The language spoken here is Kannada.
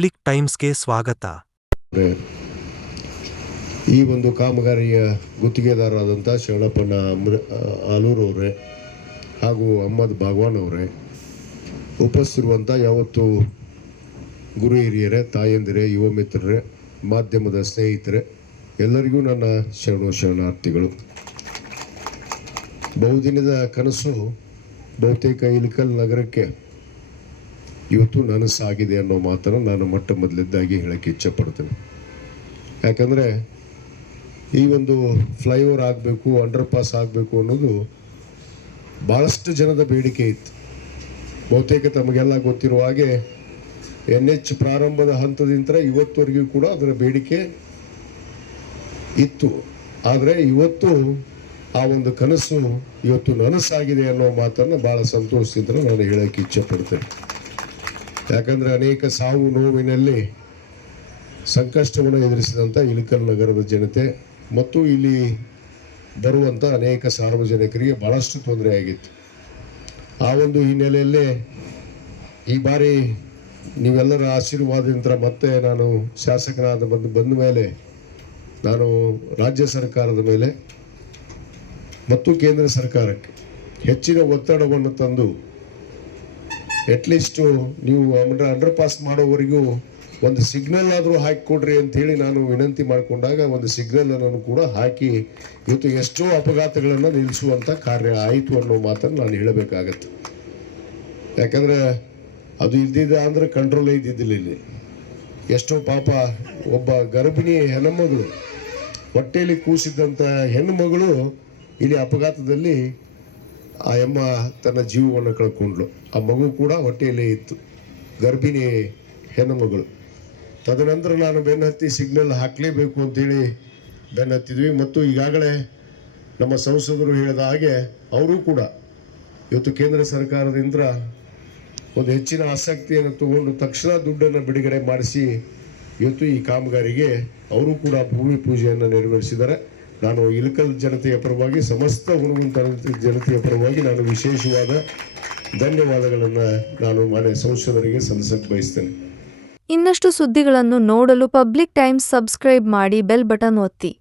ಪಬ್ಲಿಕ್ ಟೈಮ್ಸ್ಗೆ ಸ್ವಾಗತ. ಈ ಒಂದು ಕಾಮಗಾರಿಯ ಗುತ್ತಿಗೆದಾರರಾದಂಥ ಶರಣಪ್ಪನ ಆಲೂರವರೇ ಹಾಗೂ ಅಹ್ಮದ್ ಬಾಗ್ವಾನ್ ಅವರೇ, ಉಪಸ್ಥಿರುವಂಥ ಯಾವತ್ತು ಗುರು ಹಿರಿಯರೇ, ತಾಯಂದಿರೇ, ಯುವ ಮಿತ್ರರೇ, ಮಾಧ್ಯಮದ ಸ್ನೇಹಿತರೆ, ಎಲ್ಲರಿಗೂ ನನ್ನ ಶರಣಾರ್ಥಿಗಳು. ಬಹುದಿನದ ಕನಸು ಬಹುತೇಕ ಇಳಕಲ್ ನಗರಕ್ಕೆ ಇವತ್ತು ನನಸಾಗಿದೆ ಅನ್ನೋ ಮಾತನ್ನು ನಾನು ಮೊಟ್ಟ ಮೊದಲಿದ್ದಾಗಿ ಹೇಳಕ್ಕೆ ಇಚ್ಛೆಪಡ್ತೇನೆ. ಯಾಕಂದರೆ ಈ ಒಂದು ಫ್ಲೈಓವರ್ ಆಗಬೇಕು, ಅಂಡರ್ ಪಾಸ್ ಆಗಬೇಕು ಅನ್ನೋದು ಭಾಳಷ್ಟು ಜನದ ಬೇಡಿಕೆ ಇತ್ತು. ಬಹುತೇಕ ತಮಗೆಲ್ಲ ಗೊತ್ತಿರುವ ಹಾಗೆ NH ಪ್ರಾರಂಭದ ಹಂತದಿಂದ ಇವತ್ತುವರೆಗೂ ಕೂಡ ಅದರ ಬೇಡಿಕೆ ಇತ್ತು. ಆದರೆ ಇವತ್ತು ಆ ಒಂದು ಕನಸು ಇವತ್ತು ನನಸಾಗಿದೆ ಅನ್ನೋ ಮಾತನ್ನು ಭಾಳ ಸಂತೋಷದಿಂದ ನಾನು ಹೇಳೋಕ್ಕೆ ಇಚ್ಛೆಪಡ್ತೇನೆ. ಯಾಕಂದರೆ ಅನೇಕ ಸಾವು ನೋವಿನಲ್ಲಿ ಸಂಕಷ್ಟವನ್ನು ಎದುರಿಸಿದಂಥ ಇಳಕಲ್ ನಗರದ ಜನತೆ ಮತ್ತು ಇಲ್ಲಿ ಬರುವಂಥ ಅನೇಕ ಸಾರ್ವಜನಿಕರಿಗೆ ಭಾಳಷ್ಟು ತೊಂದರೆ ಆಗಿತ್ತು. ಆ ಒಂದು ಹಿನ್ನೆಲೆಯಲ್ಲೇ ಈ ಬಾರಿ ನೀವೆಲ್ಲರ ಆಶೀರ್ವಾದದಿಂದ ಮತ್ತೆ ನಾನು ಶಾಸಕನಾದ ಬಂದ ಮೇಲೆ ನಾನು ರಾಜ್ಯ ಸರ್ಕಾರದ ಮೇಲೆ ಮತ್ತು ಕೇಂದ್ರ ಸರ್ಕಾರಕ್ಕೆ ಹೆಚ್ಚಿನ ಒತ್ತಡವನ್ನು ತಂದು ಅಟ್ಲೀಸ್ಟು ನೀವು ಅಂಡರ್ ಪಾಸ್ ಮಾಡೋವರೆಗೂ ಒಂದು ಸಿಗ್ನಲ್ ಆದರೂ ಹಾಕಿಕೊಡ್ರಿ ಅಂಥೇಳಿ ನಾನು ವಿನಂತಿ ಮಾಡಿಕೊಂಡಾಗ ಒಂದು ಸಿಗ್ನಲನ್ನು ಕೂಡ ಹಾಕಿ ಇವತ್ತು ಎಷ್ಟೋ ಅಪಘಾತಗಳನ್ನು ನಿಲ್ಲಿಸುವಂಥ ಕಾರ್ಯ ಆಯಿತು ಅನ್ನೋ ಮಾತನ್ನು ನಾನು ಹೇಳಬೇಕಾಗತ್ತೆ. ಯಾಕಂದರೆ ಅದು ಇದ್ದಿದ್ದ ಅಂದರೆ ಕಂಟ್ರೋಲೇ ಇದ್ದಿದ್ದಿಲ್ಲ. ಇಲ್ಲಿ ಎಷ್ಟೋ ಪಾಪ ಒಬ್ಬ ಗರ್ಭಿಣಿ ಹೆಣ್ಣುಮಗಳು, ಹೊಟ್ಟೆಯಲ್ಲಿ ಕೂಸಿದ್ದಂಥ ಹೆಣ್ಣು ಮಗಳು ಇಲ್ಲಿ ಅಪಘಾತದಲ್ಲಿ ಆ ಎಮ್ಮ ತನ್ನ ಜೀವವನ್ನು ಕಳ್ಕೊಂಡ್ಳು. ಆ ಮಗು ಕೂಡ ಹೊಟ್ಟೆಯಲ್ಲೇ ಇತ್ತು, ಗರ್ಭಿಣಿ ಹೆಣ್ಣು ಮಗಳು. ತದನಂತರ ನಾನು ಬೆನ್ನತ್ತಿ ಸಿಗ್ನಲ್ ಹಾಕಲೇಬೇಕು ಅಂತೇಳಿ ಬೆನ್ನತ್ತಿದ್ವಿ. ಮತ್ತು ಈಗಾಗಲೇ ನಮ್ಮ ಸಂಸದರು ಹೇಳಿದ ಹಾಗೆ ಅವರು ಕೂಡ ಇವತ್ತು ಕೇಂದ್ರ ಸರ್ಕಾರದಿಂದ ಒಂದು ಹೆಚ್ಚಿನ ಆಸಕ್ತಿಯನ್ನು ತಗೊಂಡು ತಕ್ಷಣ ದುಡ್ಡನ್ನು ಬಿಡುಗಡೆ ಮಾಡಿಸಿ ಇವತ್ತು ಈ ಕಾಮಗಾರಿಗೆ ಅವರು ಕೂಡ ಭೂಮಿ ಪೂಜೆಯನ್ನು ನೆರವೇರಿಸಿದ್ದಾರೆ. ನಾನು ಇಳಕಲ್ ಜನತೆಯ ಪರವಾಗಿ, ಸಮಸ್ತ ಹುಣಗುಂದ ಜನತೆಯ ಪರವಾಗಿ ನಾನು ವಿಶೇಷವಾದ ಧನ್ಯವಾದಗಳನ್ನು ನಾನು ಮಾನ್ಯ ಸಂಸದರಿಗೆ ಸಲ್ಲಿಸಕ್ಕೆ ಬಯಸ್ತೇನೆ. ಇನ್ನಷ್ಟು ಸುದ್ದಿಗಳನ್ನು ನೋಡಲು ಪಬ್ಲಿಕ್ ಟೈಮ್ಸ್ ಸಬ್ಸ್ಕ್ರೈಬ್ ಮಾಡಿ, ಬೆಲ್ ಬಟನ್ ಒತ್ತಿ.